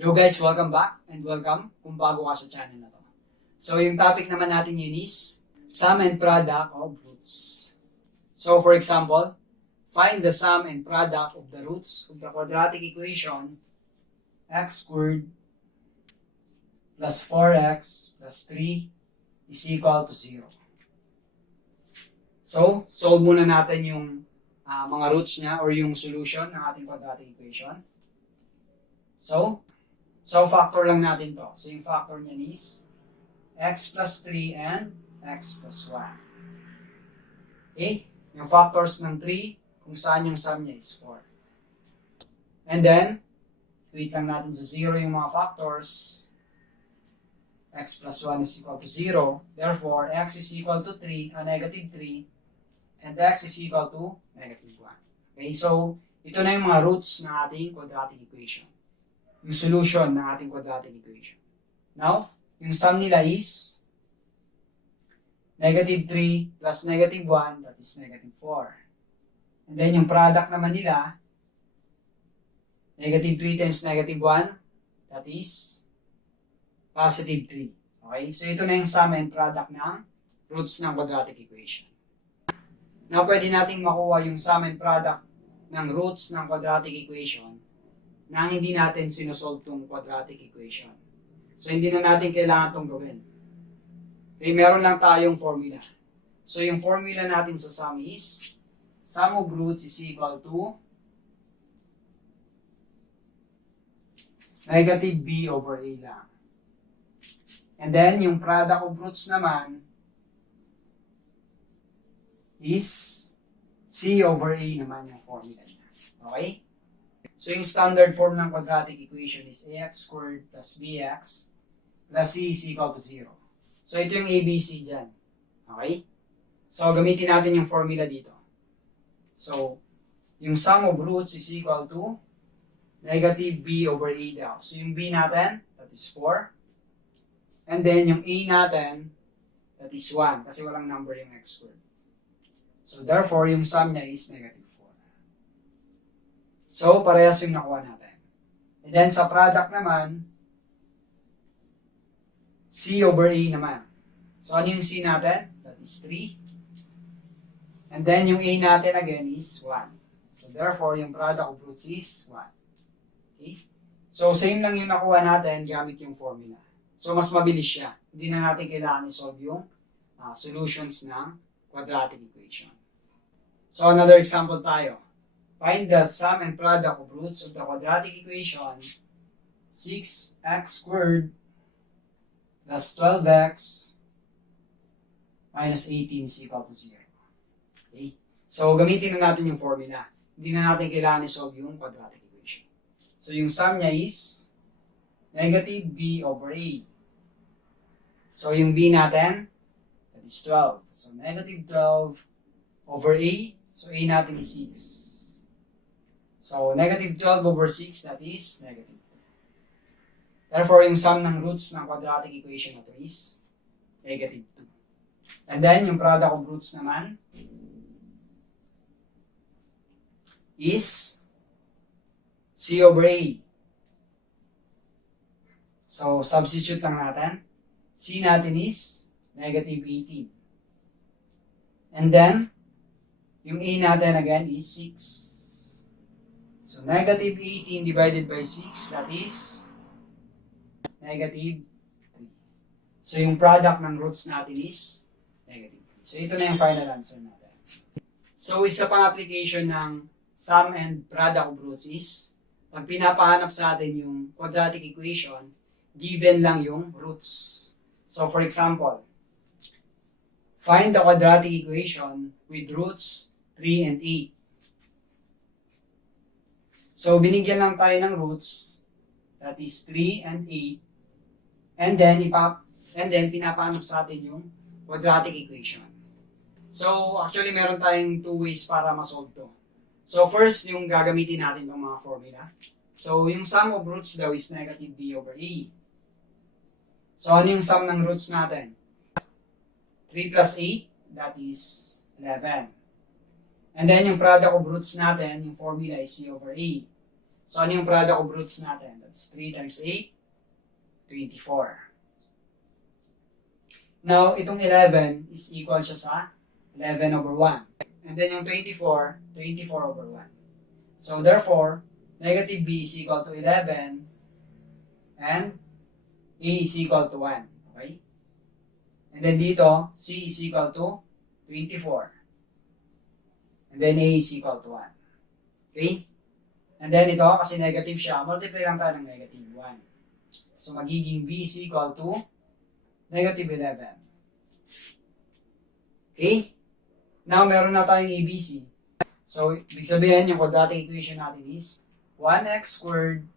Yo guys, welcome back and welcome kung bago ka sa channel na to. So yung topic naman natin yun is sum and product of roots. So for example, find the sum and product of the roots of the quadratic equation x squared plus 4x plus 3 is equal to 0. So, solve muna natin yung mga roots niya or yung solution ng ating quadratic equation. So factor lang natin to. So, yung factor niya is x plus 3 and x plus 1. Okay? Yung factors ng 3, kung saan yung sum niya is 4. And then, equate lang natin sa 0 yung mga factors. X plus 1 is equal to 0. Therefore, x is equal to negative 3. And x is equal to negative 1. Okay? So, ito na yung mga roots ng ating quadratic equation. Yung solution ng ating quadratic equation. Now, yung sum nila is negative 3 plus negative 1, that is negative 4. And then yung product naman nila, negative 3 times negative 1, that is positive 3. Okay? So ito na yung sum and product ng roots ng quadratic equation. Now, pwede nating makuha yung sum and product ng roots ng quadratic equation na hindi natin sinusolve tong quadratic equation. So, hindi na natin kailangan itong gawin. Okay, meron lang tayong formula. So, yung formula natin sa sum is, sum of roots is equal to negative b over a lang. And then, yung product of roots naman is c over a naman yung formula niya. Okay? So, yung standard form ng quadratic equation is ax squared plus bx plus c is equal to 0. So, ito yung ABC dyan. Okay? So, gamitin natin yung formula dito. So, yung sum of roots is equal to negative b over a daw. So, yung b natin, that is 4. And then, yung a natin, that is 1. Kasi walang number yung x squared. So, therefore, yung sum niya is negative 4. So, parehas yung nakuha natin. And then, sa product naman, c over a naman. So, ano yung c natin? That is 3. And then, yung a natin again is 1. So, therefore, yung product of roots is 1. Okay? So, same lang yung nakuha natin gamit yung formula. So, mas mabilis siya. Hindi na natin kailangan i-solve yung solutions ng quadratic equation. So, another example tayo. Find the sum and product of roots of the quadratic equation 6x squared plus 12x minus 18 is equal to 0. Okay? So, gamitin na natin yung formula. Hindi na natin kailangan i-solve yung quadratic equation. So, yung sum niya is negative b over a. So, yung b natin, that is 12. So, negative 12 over a. So, a natin is 6. So, negative 12 over 6, that is negative 2. Therefore, yung sum ng roots ng quadratic equation na to is negative 2. And then, yung product of roots naman is c over a. So, substitute lang natin. C natin is negative 18. And then, yung a natin again is 6. So, negative 18 divided by 6, that is negative 3. So, yung product ng roots natin is negative 3. So, ito na yung final answer natin. So, isa pang application ng sum and product of roots is, pag pinapahanap sa atin yung quadratic equation, given lang yung roots. So, for example, find the quadratic equation with roots 3 and 8. So, binigyan lang tayo ng roots, that is 3 and 8, and then pinapahanap sa atin yung quadratic equation. So, actually, meron tayong two ways para ma-solve to. So, first, yung gagamitin natin itong mga formula. So, yung sum of roots daw is negative b over a. So, ano yung sum ng roots natin? 3 plus 8, that is 11. And then, yung product of roots natin, yung formula is c over a. So, ano yung product of roots natin? That's 3 times 8, 24. Now, itong 11 is equal siya sa 11 over 1. And then yung 24, 24 over 1. So, therefore, negative b is equal to 11 and a is equal to 1. Okay? And then dito, c is equal to 24. And then a is equal to 1. Okay? And then ito, kasi negative siya, multiply lang tayo ng negative 1. So, magiging b is equal to negative 11. Okay? Now, meron na tayong ABC. So, ibig sabihin, yung quadratic equation natin is 1x squared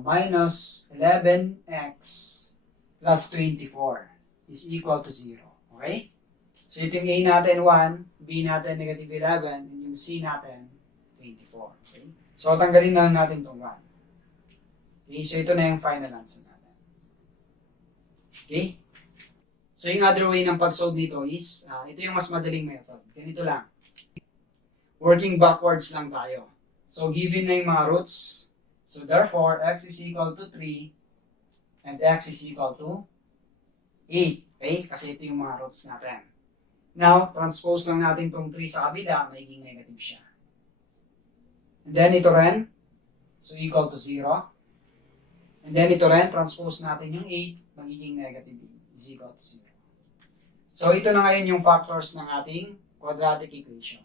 minus 11x plus 24 is equal to 0. Okay? So, ito yung A natin 1, B natin negative 11, and yung C natin 24. Okay? So, tanggalin na natin itong 1. Okay? So, ito na yung final answer natin. Okay? So, yung other way ng pag-solve nito is, ito yung mas madaling method. Ganito lang. Working backwards lang tayo. So, given na yung mga roots. So, therefore, x is equal to 3 and x is equal to 8. Okay? Kasi ito yung mga roots natin. Now, transpose lang natin itong 3 sa kabila, magiging negative siya. And then, ito rin. So, equal to 0. And then, ito rin. Transpose natin yung 8, magiging negative is equal to 0. So, ito na ngayon yung factors ng ating quadratic equation.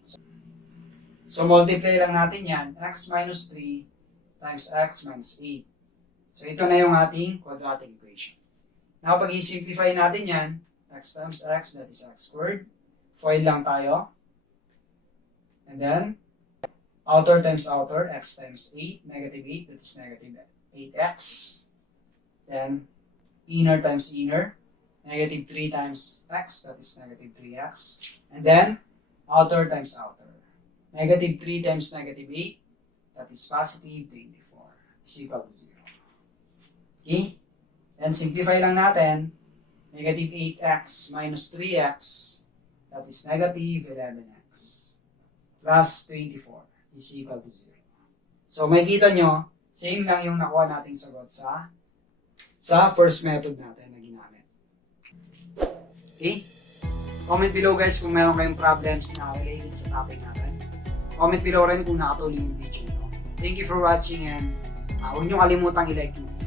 So, multiply lang natin yan. X minus 3 times x minus 8. So, ito na yung ating quadratic equation. Now, pag i-simplify natin yan, x times x, that is x squared. Foil lang tayo. And then, outer times outer, x times 8, negative 8, that is negative 8x. Then, inner times inner, negative 3 times x, that is negative 3x. And then, outer times outer. Negative 3 times negative 8, that is positive 24, is equal to 0. Okay? Then, simplify lang natin. Negative 8x minus 3x, that is negative 11x, plus 24 is equal to 0. So, makikita nyo, same lang yung nakuha nating sagot sa first method natin na ginamit. Okay? Comment below guys kung meron kayong problems na related sa topic natin. Comment below rin kung nakatulong yung video ito. Thank you for watching and huwag nyo kalimutang i-like yung video.